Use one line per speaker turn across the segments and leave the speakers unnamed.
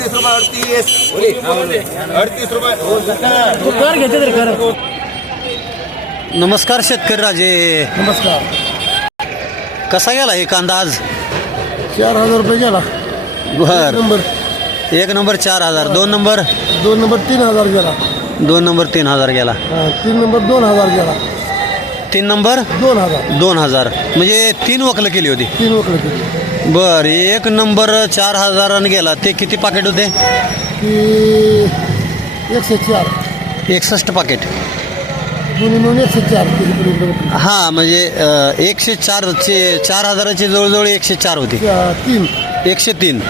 अडतीस रुपये अडतीस. अडतीस रुपये.
कर घेते तरी कर.
नमस्कार शेतकरी राजे.
नमस्कार.
कसा गेला हे कांदा आज?
चार हजार रुपये गेला.
बर.
नंबर.
एक नंबर चार हजार. दोन नंबर?
दोन नंबर तीन हजार गेला.
दोन नंबर तीन हजार गेला.
हा, तीन नंबर दोन हजार गेला.
तीन नंबर?
दोन हजार.
दोन हजार. म्हणजे तीन वकलं केली होती.
तीन वकडे केली.
बर एक नंबर चार हजारानं गेला. ते किती पाकिट होते?
एकशे चार.
एकसष्ट पाकिट
दोन्ही मिळून एकशे चार किती किलो इकडे वकली.
हां म्हणजे अं, एकशे चारचे चार हजाराचे जवळजवळ एकशे चार होते.
त्या- तीन.
एकशे तीन.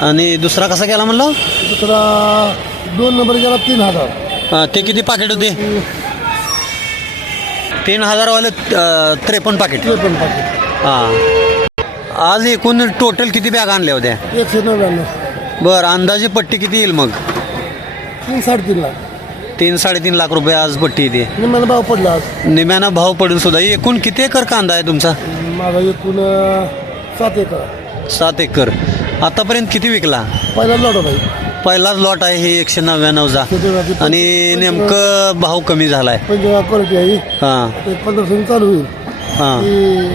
आणि दुसरा कसा गेला म्हणलं?
दुसरा दोन नंबर गेला तीन हजार.
अं, ते किती पाकिट होते? तीन हजारवाले अं, त्रेपन्न पाकिट
ते पण पाकिट
हां. आज एकूण टोटल किती बॅग आणल्या होत्या?
एकशे नव्याण्णव.
बरं अंदाजे पट्टी किती येईल मग?
तीन साडेतीन लाख.
तीन साडेतीन लाख रुपये आज पट्टी येते.
निम्याला भाव पडला आज.
निम्याना भाव पडून सुद्धा. एकूण किती एकर कांदा आहे तुमचा?
माझा एकूण अं, सात एकर.
सात एकर. आतापर्यंत किती विकला?
पहिला लॉट होता.
पहिलाच लॉट आहे हे एकशे नव्याण्णवचा आणि नेमकं भाव कमी झालाय.
क्वालिटी आहे. ही. पंधराशे चालू होईल.
हां.
ती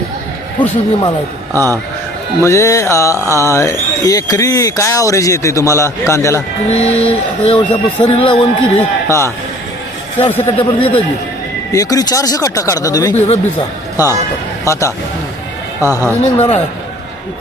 पुरुषी माल आहे. तो.
हां. म्हणजे आ, आ, एकरी काय ॲव्हरेज येते तुम्हाला कांद्याला?
तरी आता या वर्षी आपण सरीला लावून केली.
हां.
चारशे कट्ट्यापर्यंत येत आहे
एकरी चारशे कट्टा काढता तुम्ही?
रब्बी- रब्बीचा.
हां आता. हां हां.
ती निघणार आहे.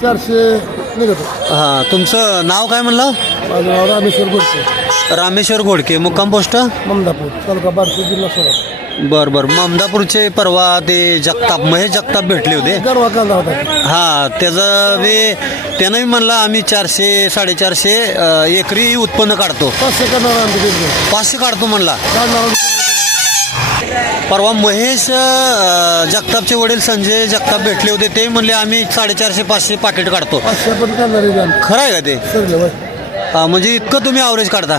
चारशे निघत
हां तुमचं नाव काय म्हणलं?
माझं नाव रामेश्वर गोडसे
रामेश्वर घोडके मुक्काम पोस्ट?
ममदापूर तालुका बारसू जिल्हा सोलापूर.
बर बर. ममदापूरचे परवा ते जगताप महेश जगताप भेटले होते.
गरवा कांदा होता.
हा त्याचं बी त्यानं म्हणलं आम्ही चारशे साडेचारशे अ, एकरी उत्पन्न काढतो.
पाचशे करणार
काढतो म्हणला.
काढणार
परवा महेश अ, जगतापचे वडील संजय जगताप भेटले होते ते म्हणले आम्ही साडेचारशे पाचशे पाकिट काढतो.
पाचशे पण करणार आहे आम्ही.
खरं आहे का ते?
वय
हा, म्हणजे इतकं तुम्ही ॲव्हरेज काढता.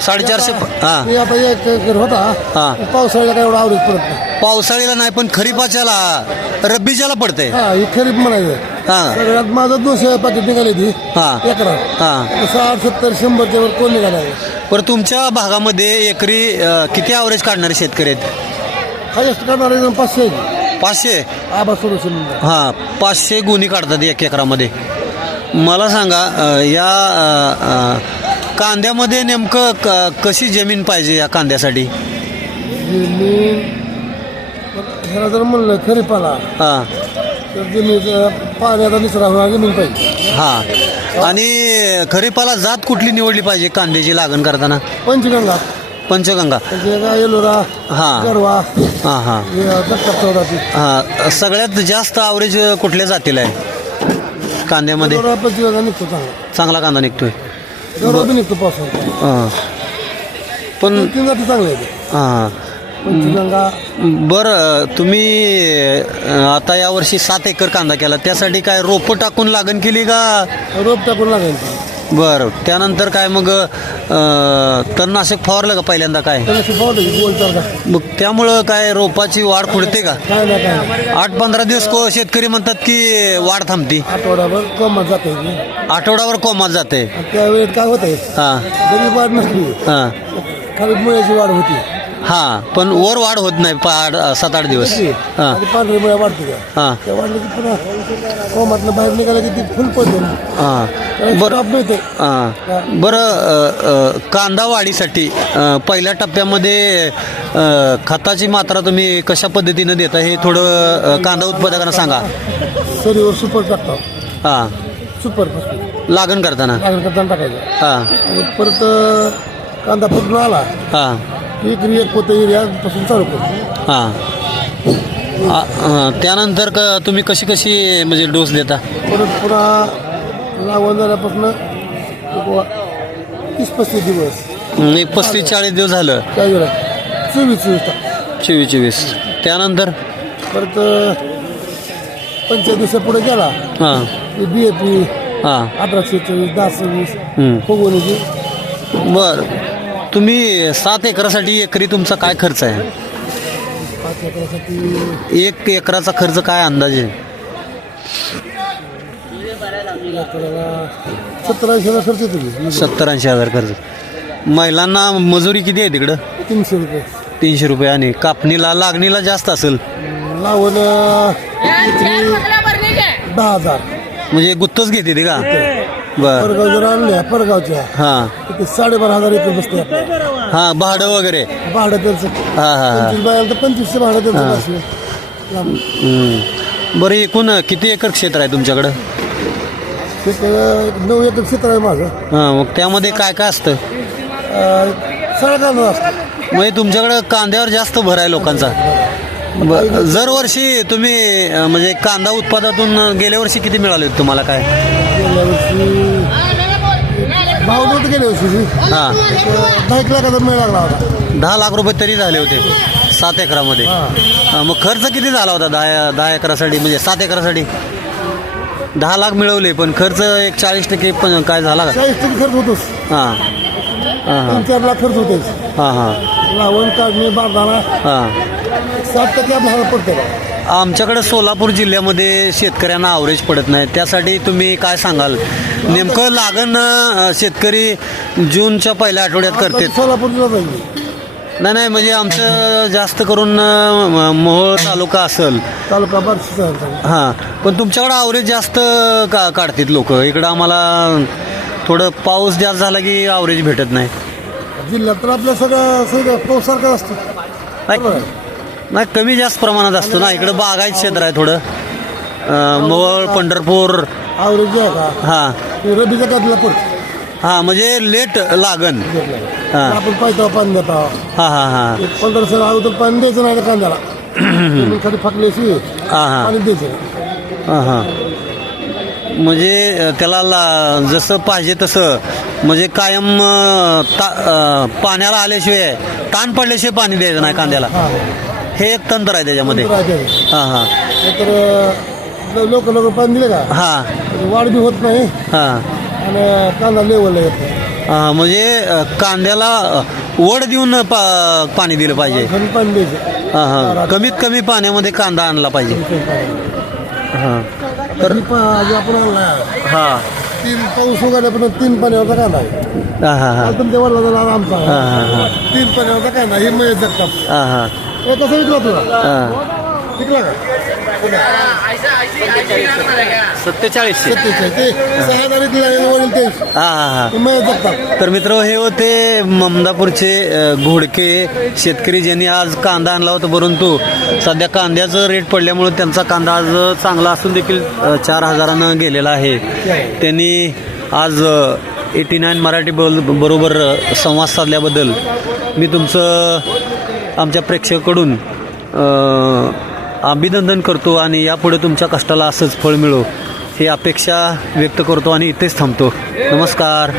साडेचारशे हा.
मी आता एक एकर होता
हा.
पावसाळ्याला काय एवढा आवडेल पडत नाही.
पावसाळीला नाही पण खरीपाच्याला रब्बीच्याला पडतंय
हा ही खरीप म्हणायचं.
हा.
सगळ्यात माझं दोनशे पाकिट निघाली ती.
हा.
एकरा.
हा.
साठ सत्तर शंभरच्या वर कोण निघाला
बरं तुमच्या भागामध्ये एकरी अ, किती ॲव्हरेज काढणारे शेतकरी आहेत?
हायस्ट करणार पाचशे.
पाचशे?
आबा सोडून म्हणून.
हां पाचशे गुन्हे काढतात एक एकरामध्ये. मला सांगा अ, या अ, अ, कांद्यामध्ये नेमकं क कशी जमीन पाहिजे या कांद्यासाठी?
जमीन ह्याला जर म्हणलं खरीपाला
हां.
तर जमीन पाण्याचा निसरा होणार जमीन पाहिजे.
हां. आणि खरीपाला जात कुठली निवडली पाहिजे कांद्याची लागण करताना?
पंचगंगा.
पंचगंगा.
एलोरा
हा.
गरवा
हां हां.
हे
हां. सगळ्यात जास्त ॲव्हरेज कुठल्या जातीला आहे? कांद्यामध्ये?
निघतो चांगला.
चांगला कांदा निघतोय.
निघतो पावसाळ्यात
हां. पण
तीन जाती आहेत.
हां.
पंचगंगा.
बरं तुम्ही अं, आता यावर्षी सात एकर कांदा केला. त्यासाठी काय रोपं टाकून लागण केली का?
रोप टाकून लागेल.
बरं. त्यानंतर काय मग अं, तणनाशक फवारलं का पहिल्यांदा काय?
त्याला शिकवलं
मग त्यामुळं काय रोपाची वाढ खुडते का?
काय नाही काय नाही.
आठ पंधरा दिवस को शेतकरी म्हणतात की वाढ थांबती.
आठवड्याभर कमत जाते ती.
आठवड्यावर कोमात जाते
आणि काय होत आहे
हां.
जरी वाढ नसली.
हां.
खाली मुळ्याची वाढ होती.
हां पण वर वाढ होत नाही पाच सात आठ दिवस हां.
वाढते
हां.
वाढली की पुन्हा कोमातनं बाहेर निघालं की ती फुल पडते.
हां.
बरं.
बरं
मिळते.
हां. बरं कांदा वाढीसाठी पहिल्या टप्प्यामध्ये खताची मात्रा तुम्ही कशा पद्धतीनं देता हे थोडं कांदा उत्पादकांना सांगा.
सरीवर सुपर टाकतो.
हां.
सुपर
लागण करताना.
लागण करताना टाकायचं.
हां.
परत कांदा फुटून आला.
हां.
एक एक पोतं चालू करतो
हां. आ, अ, त्यानंतर क तुम्ही कशी कशी म्हणजे डोस देता?
परत पुन्हा लागवड झाल्यापासून एक वा- तीस पस्तीस दिवस.
हं, एक पस्तीस चाळीस दिवस झालं.
काय झालं चोवीस चोवीस टाक
चोवीस चोवीस. त्यानंतर?
परत पंचायत दिवसा पुढे गेला.
हां.
बी ए पी
हां.
अठराशे चोवीस दहा सव्वीस
हं.
फुगवणीची.
बरं. तुम्ही सात एकरासाठी एकरी तुमचा काय खर्च आहे?
पाच एकरासाठी
एक एकराचा खर्च काय अंदाजे
एकराला सत्तर ऐंशी हजार खर्च येतो की?
सत्तर ऐंशी हजार खर्च. महिलांना मजुरी किती आहे तिकडं?
तीनशे रुपये.
तीनशे रुपये आणि कापणीला लागणीला जास्त असेल?
लावून दहा हजार.
म्हणजे गुत्तच घेते ते का? बर.
परगाव जर आणल्या परगावच्या
हां.
साडेबारा हजार रुपये बसते आपल्याला
हां भाडं वगैरे.
भाडं त्यांचं.
हां हां हां.
पंचवीस बायाला तर पंचवीसशे भाडं त्यांचं बसलं. लांब.
हम्म. बरं एकूण किती एकर क्षेत्र आहे तुमच्याकडं?
ते नऊ एकर क्षेत्र आहे माझं.
हां मग त्यामध्ये काय काय असतं?
अं, सगळं कांदा असतं.
म्हणजे तुमच्याकडं कांद्यावर जास्त भर आहे लोकांचा. ब- दरवर्षी तुम्ही अं, म्हणजे कांदा उत्पादनातून गेल्या वर्षी किती मिळाले होते तुम्हाला काय?
गेल्या वर्षी भाव नव्हते गेल्या वर्षी
हां.
दहा एक लाखाचा मिळ लागला होता.
दहा लाख रुपये तरी झाले होते सात एकरामध्ये. हां, मग खर्च किती झाला होता दहा दहा एकरासाठी म्हणजे सात एकरासाठी? दहा लाख मिळवले पण खर्च एक चाळीस टक्के पण काय झाला का?
चाळीस टक्के खर्च होतोच.
हां. हां हां.
तीन चार लाख खर्च होतेच.
हां हां.
लावण काढणे बारदाना
हां.
सात टक्के आपला हात पडतो
आमच्याकडे सोलापूर जिल्ह्यामध्ये शेतकऱ्यांना आवरेज पडत नाही. त्यासाठी तुम्ही काय सांगाल? नेमकं लागण अं, शेतकरी जूनच्या पहिल्या आठवड्यात करते
सोलापूरला जाईल
नाही नाही म्हणजे आमचं जास्त करून अं, म- मोहोळ तालुका असेल.
तालुका बारशी
हां पण तुमच्याकडं आवरेज जास्त का काढतात लोक? इकडं आम्हाला थोडं पाऊस जास्त झाला की आवरेज भेटत नाही.
जिल्ह्यात तर आपल्या सगळं सगळं पाऊसारखं असतं.
नाही नाही कमी जास्त प्रमाणात असतं ना. इकडं बागायत क्षेत्र आहे थोडं. अं, मोहोळ पंढरपूर.
आवरेज जे आहे का?
हां.
ते पडतो
हां म्हणजे लेट लागन हां.
आपण पाहिजे तेव्हा पाणी देत.
हां हां हां.
एक पंधरा सण अगोदर पाणी द्यायचं नाही त्या कांद्याला? खाली फाकल्याशी
हां हां.
पाणी द्यायचं.
हां हां. म्हणजे अ, त्याला ला जसं पाहिजे तसं. म्हणजे कायम अ, ता अ, पाण्याला आल्याशिवाय ताण पडल्याशिवाय पाणी द्यायचं नाही कांद्याला.
हां.
हे एक तंत्र आहे त्याच्यामध्ये.
राहते
हां हां.
तर लोक लोक पाणी दिले का?
हां.
तर वाढ बी होत नाही.
हां.
आणि कांदा लेवलला येत. नाही
हां म्हणजे अ, कांद्याला अ, वड देऊन पा पाणी दिलं पाहिजे.
खाली पाणी द्यायचं.
हां हां. कमीत कमी पाण्यामध्ये कांदा आणला पाहिजे. हां.
तर ही पा- जे आपण आणला.
हां.
तीन पाऊस उघडल्यापर्यंत तीन पाण्यावरचा कांदा. आहे
हां हां हां.
काल तुमच्या वडिलाचा नाव आमचा.
हां हां हां.
तीन पाण्यावरचा कांदा. हे मग जगतात
हां हां.
हे कसं विकला तुला
हां.
विकला का?
सत्तेचाळीसशे.
सत्तेचाळीस ते सहा हजार विकला आणि वडील ते
हां हां हां.
मग जगतात
तर मित्र हे होते ममदापूरचे अ, घोडके. शेतकरी ज्यांनी आज कांदा आणला होता परंतु सध्या कांद्याचं रेट पडल्यामुळे त्यांचा कांदा आज चांगला असून देखील अ, चार हजारानं गेलेला आहे. त्यांनी आज एटी नाईन मराठी बोल बरोबर अ, संवाद साधल्याबद्दल मी तुमचं आमच्या प्रेक्षकाकडून अभिनंदन करतो आणि यापुढे तुमच्या कष्टाला असंच फळ मिळो ही अपेक्षा व्यक्त करतो आणि इथेच थांबतो. नमस्कार.